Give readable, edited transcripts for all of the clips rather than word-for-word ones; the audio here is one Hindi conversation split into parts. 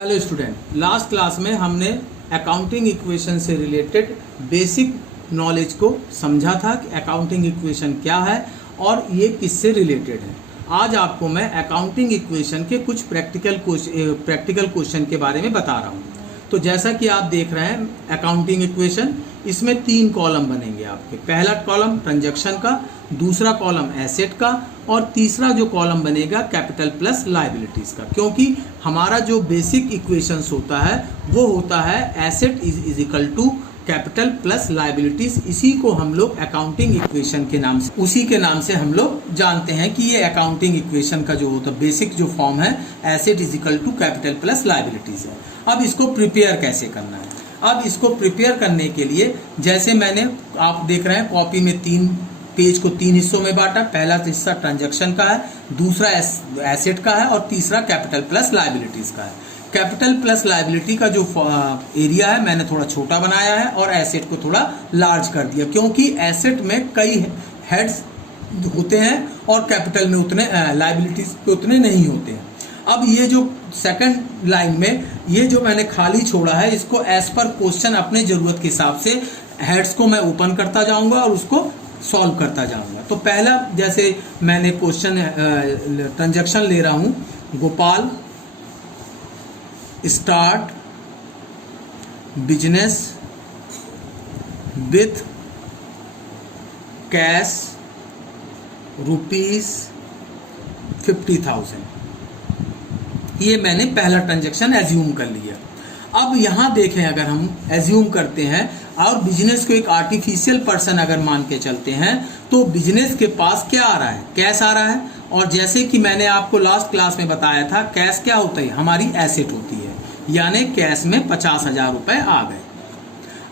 हेलो स्टूडेंट, लास्ट क्लास में हमने अकाउंटिंग इक्वेशन से रिलेटेड बेसिक नॉलेज को समझा था कि अकाउंटिंग इक्वेशन क्या है और ये किससे रिलेटेड है। आज आपको मैं अकाउंटिंग इक्वेशन के कुछ प्रैक्टिकल क्वेश्चन के बारे में बता रहा हूँ। तो जैसा कि आप देख रहे हैं अकाउंटिंग इक्वेशन, इसमें 3 कॉलम बनेंगे आपके। पहला कॉलम ट्रांजैक्शन का, दूसरा कॉलम एसेट का और तीसरा जो कॉलम बनेगा कैपिटल प्लस लायबिलिटीज़ का। क्योंकि हमारा जो बेसिक इक्वेशंस होता है वो होता है asset is equal to capital plus liabilities. इसी को हम लोग अकाउंटिंग इक्वेशन के नाम से, उसी के नाम से हम लोग जानते हैं कि ये अकाउंटिंग इक्वेशन का जो होता है बेसिक जो फॉर्म है asset is equal to capital plus liabilities है। अब इसको प्रिपेयर कैसे करना है? अब इसको प्रिपेयर करने के लिए जैसे मैंने, आप देख रहे हैं कॉपी में 3 पेज को 3 हिस्सों में बांटा। पहला हिस्सा ट्रांजैक्शन का है, दूसरा एसेट का है और तीसरा कैपिटल प्लस लायबिलिटीज का है। कैपिटल प्लस लायबिलिटी का जो एरिया है मैंने थोड़ा छोटा बनाया है और एसेट को थोड़ा लार्ज कर दिया, क्योंकि एसेट में कई हेड्स होते हैं और कैपिटल में उतने, लायबिलिटीज पे उतने नहीं होते हैं। अब ये जो सेकंड लाइन में ये जो मैंने खाली छोड़ा है, इसको एज पर क्वेश्चन अपने जरूरत के हिसाब से हेड्स को मैं ओपन करता जाऊंगा और उसको सॉल्व करता जाऊंगा। तो पहला जैसे मैंने क्वेश्चन ट्रांजैक्शन ले रहा हूं, Gopal start business with cash ₹50,000। ये मैंने पहला ट्रांजैक्शन एज्यूम कर लिया। अब यहां देखें, अगर हम एज्यूम करते हैं और बिजनेस को एक आर्टिफिशियल पर्सन अगर मान के चलते हैं तो बिजनेस के पास क्या आ रहा है? कैश आ रहा है। और जैसे कि मैंने आपको लास्ट क्लास में बताया था, कैश क्या होता है? हमारी एसेट होती है, यानी कैश में 50,000 रुपए आ गए।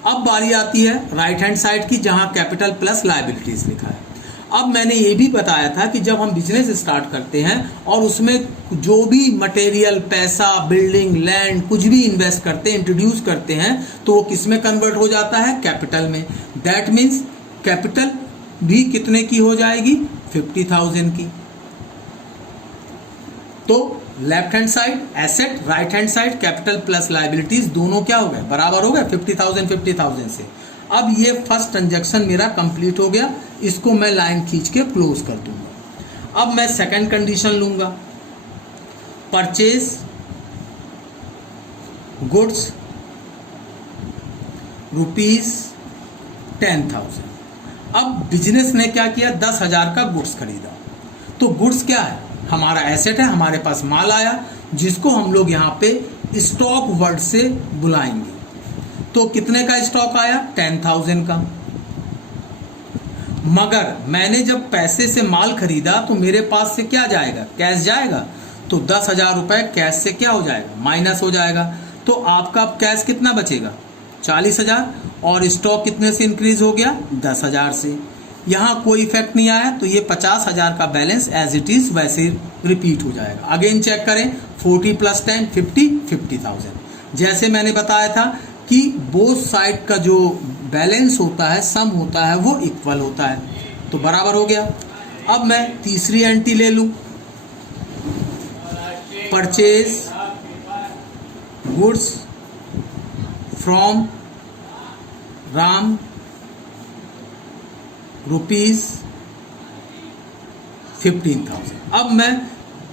अब बारी आती है राइट हैंड साइड की, जहां कैपिटल प्लस लायबिलिटीज लिखा है। अब मैंने ये भी बताया था कि जब हम बिजनेस स्टार्ट करते हैं और उसमें जो भी मटेरियल, पैसा, बिल्डिंग, लैंड कुछ भी इन्वेस्ट करते हैं, इंट्रोड्यूस करते हैं, तो वो किस में कन्वर्ट हो जाता है? कैपिटल में। दैट मीन्स कैपिटल भी कितने की हो जाएगी? 50,000 की। तो left hand side asset, right hand side capital plus liabilities, दोनों क्या हो गए? बराबर हो गए 50,000 से। अब ये फर्स्ट ट्रांजैक्शन मेरा कंप्लीट हो गया, इसको मैं लाइन खींच के क्लोज कर दूंगा। अब मैं सेकंड कंडीशन लूंगा, परचेज गुड्स ₹10,000। अब बिजनेस ने क्या किया? 10,000 का गुड्स खरीदा। तो गुड्स क्या है? हमारा एसेट है, हमारे पास माल आया जिसको हम लोग यहाँ पे स्टॉक वर्ड से बुलाएंगे। तो कितने का स्टॉक आया? 10,000 का। मगर मैंने जब पैसे से माल खरीदा तो मेरे पास से क्या जाएगा? कैश जाएगा। तो 10,000 रुपए कैश से क्या हो जाएगा? माइनस हो जाएगा। तो आपका कैश कितना बचेगा? 40,000। और स्टॉक कितने से इंक्रीज हो गया? 10,000 से। यहाँ कोई इफेक्ट नहीं आया, तो ये 50,000 का बैलेंस एज इट इज वैसे रिपीट हो जाएगा। अगेन चेक करें, 40 + 10 50,000। जैसे मैंने बताया था कि बोथ साइड का जो बैलेंस होता है, सम होता है, वो इक्वल होता है, तो बराबर हो गया। अब मैं तीसरी एंट्री ले लूं, परचेज गुड्स फ्रॉम राम ₹15,000। अब मैं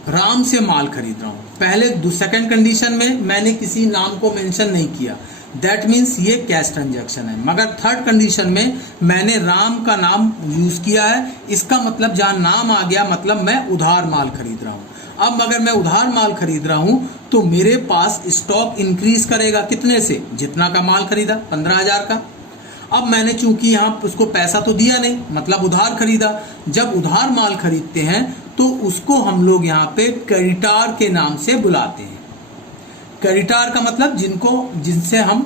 राम से माल खरीद रहा हूं। पहले सेकंड कंडीशन में मैंने किसी नाम को मेंशन नहीं किया, दैट मीन्स ये कैश ट्रांजैक्शन है। मगर थर्ड कंडीशन में मैंने राम का नाम यूज किया है। इसका मतलब जहां नाम आ गया, मतलब मैं उधार माल खरीद रहा हूं। अब अगर मैं उधार माल खरीद रहा हूं तो मेरे पास स्टॉक इंक्रीज करेगा कितने से? जितना का माल खरीदा, 15,000 का। अब मैंने चूंकि यहाँ उसको पैसा तो दिया नहीं, मतलब उधार खरीदा। जब उधार माल खरीदते हैं तो उसको हम लोग यहाँ पे क्रेडिटर के नाम से बुलाते हैं। क्रेडिटर का मतलब जिनसे हम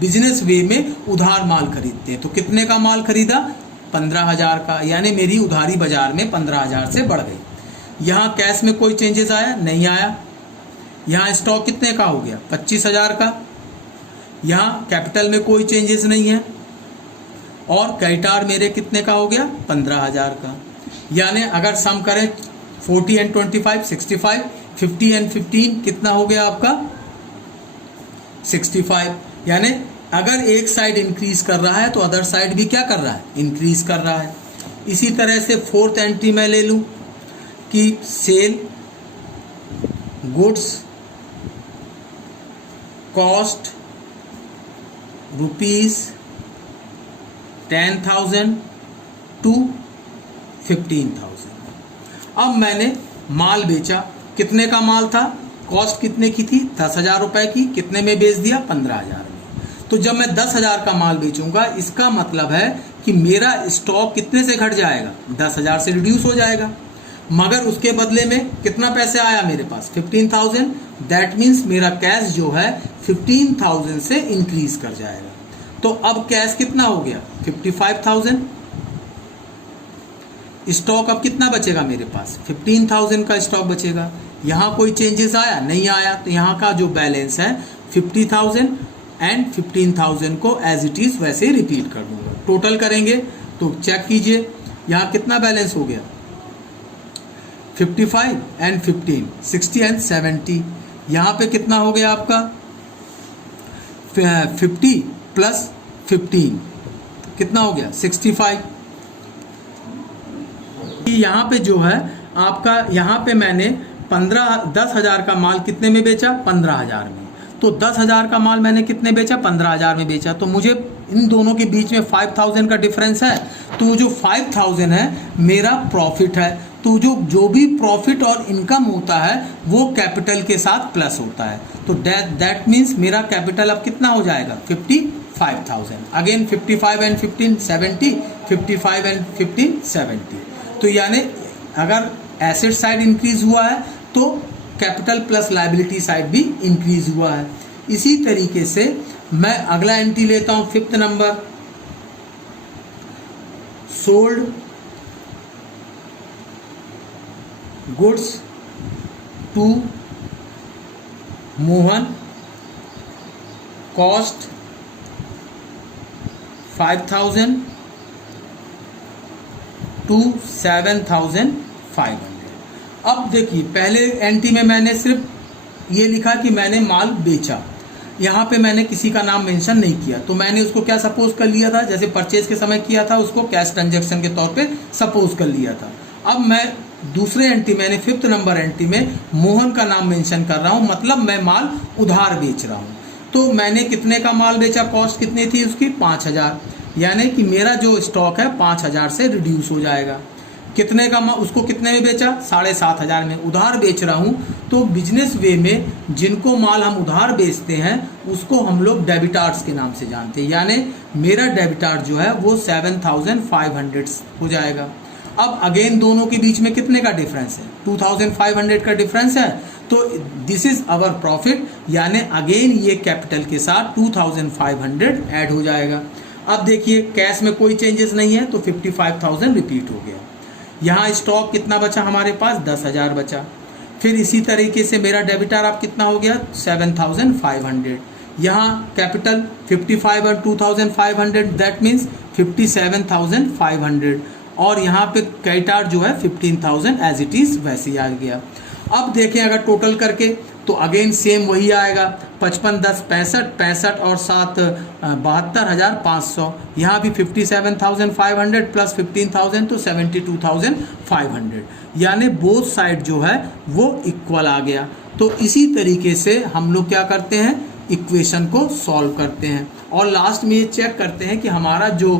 बिजनेस वे में उधार माल खरीदते हैं। तो कितने का माल खरीदा? 15,000 का, यानी मेरी उधारी बाजार में 15,000 से बढ़ गई। यहाँ कैश में कोई चेंजेस आया? नहीं आया। यहाँ स्टॉक कितने का हो गया? 25,000 का। यहाँ कैपिटल में कोई चेंजेस नहीं है। और क्रेडिटर मेरे कितने का हो गया? 15,000 का। यानी अगर सम करें 40 and 25 65, 50 and 15 कितना हो गया आपका 65, यानी अगर एक साइड इंक्रीज कर रहा है तो अदर साइड भी क्या कर रहा है, इंक्रीज कर रहा है। इसी तरह से फोर्थ एंट्री मैं ले लूं कि सेल गुड्स कॉस्ट ₹10,000 to 15,000। अब मैंने माल बेचा, कितने का माल था, कॉस्ट कितने की थी, 10,000 रुपए की, कितने में बेच दिया, 15,000 में। तो जब मैं 10,000 का माल बेचूंगा इसका मतलब है कि मेरा स्टॉक कितने से घट जाएगा, 10,000 से रिड्यूस हो जाएगा, मगर उसके बदले में कितना पैसे आया मेरे पास, 15,000। दैट मीन्स मेरा कैश जो है 15,000 से इंक्रीज कर जाएगा। तो अब कैश कितना हो गया, 55,000। स्टॉक अब कितना बचेगा मेरे पास, 15,000 का स्टॉक बचेगा। यहाँ कोई चेंजेस आया, नहीं आया, तो यहाँ का जो बैलेंस है 50,000 एंड 15,000 को एज इट इज वैसे ही रिपीट कर दूंगा। टोटल करेंगे तो चेक कीजिए यहाँ कितना बैलेंस हो गया, 55 एंड 15, 60 एंड 70। यहाँ पे कितना हो गया आपका 50 प्लस 15 कितना हो गया 65। यहाँ पे जो है आपका, यहाँ पे मैंने 10,000 का माल कितने में बेचा, 15,000 में। तो 10,000 का माल मैंने कितने बेचा, 15,000 में बेचा। तो मुझे इन दोनों के बीच में 5,000 का डिफरेंस है, तो जो 5,000 है मेरा प्रॉफिट है। तो जो भी प्रॉफिट और इनकम होता है वो कैपिटल के साथ प्लस होता है। तो दैट मीन्स मेरा कैपिटल अब कितना हो जाएगा, 55,000। Again 55 and 15 70, 55 and 15 70। तो यानी अगर एसेट साइड इंक्रीज हुआ है तो कैपिटल प्लस लायबिलिटी साइड भी इंक्रीज हुआ है। इसी तरीके से मैं अगला एंट्री लेता हूं, 5th number, sold goods to Mohan, cost 5,000 to 7,500। अब देखिए पहले एंट्री में मैंने सिर्फ ये लिखा कि मैंने माल बेचा, यहाँ पे मैंने किसी का नाम मेंशन नहीं किया। तो मैंने उसको क्या सपोज कर लिया था, जैसे परचेज के समय किया था उसको कैश ट्रांजैक्शन के तौर पे सपोज कर लिया था। अब मैं दूसरे एंट्री मैंने 5th नंबर एंट्री में मोहन का नाम मेंशन कर रहा हूँ, मतलब मैं माल उधार बेच रहा हूँ। तो मैंने कितने का माल बेचा, कॉस्ट कितनी थी उसकी, 5,000, यानी कि मेरा जो स्टॉक है 5,000 से रिड्यूस हो जाएगा। कितने का उसको कितने में बेचा, 7,500 में। उधार बेच रहा हूँ तो बिजनेस वे में जिनको माल हम उधार बेचते हैं उसको हम लोग डेबिटार्स के नाम से जानते हैं, यानी मेरा डेबिटार जो है वो 7,500 हो जाएगा। अब अगेन दोनों के बीच में कितने का डिफरेंस है, 2,500 का डिफरेंस है। तो दिस इज अवर प्रॉफिट, यानी अगेन ये कैपिटल के साथ 2,500 ऐड हो जाएगा। अब देखिए कैश में कोई चेंजेस नहीं है तो 55,000 रिपीट हो गया। यहाँ स्टॉक कितना बचा हमारे पास, 10,000 बचा। फिर इसी तरीके से मेरा डेबिटर आप कितना हो गया, 7,500। यहाँ कैपिटल 55 और 2,500, दैट मीन्स 57,500। और यहाँ पे क्रेडिटर जो है 15,000 एज इट इज वैसे ही आ गया। अब देखें अगर टोटल करके तो अगेन सेम वही आएगा, 55 10 65, 65 और 7 72,500। यहाँ भी 57,500 प्लस 15,000 तो 72,500, यानी बोथ साइड जो है वो इक्वल आ गया। तो इसी तरीके से हम लोग क्या करते हैं, इक्वेशन को सॉल्व करते हैं और लास्ट में ये चेक करते हैं कि हमारा जो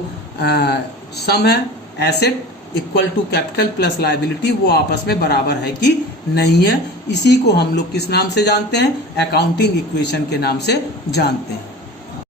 सम है asset equal to capital plus liability वो आपस में बराबर है कि नहीं है। इसी को हम लोग किस नाम से जानते हैं, अकाउंटिंग इक्वेशन के नाम से जानते हैं।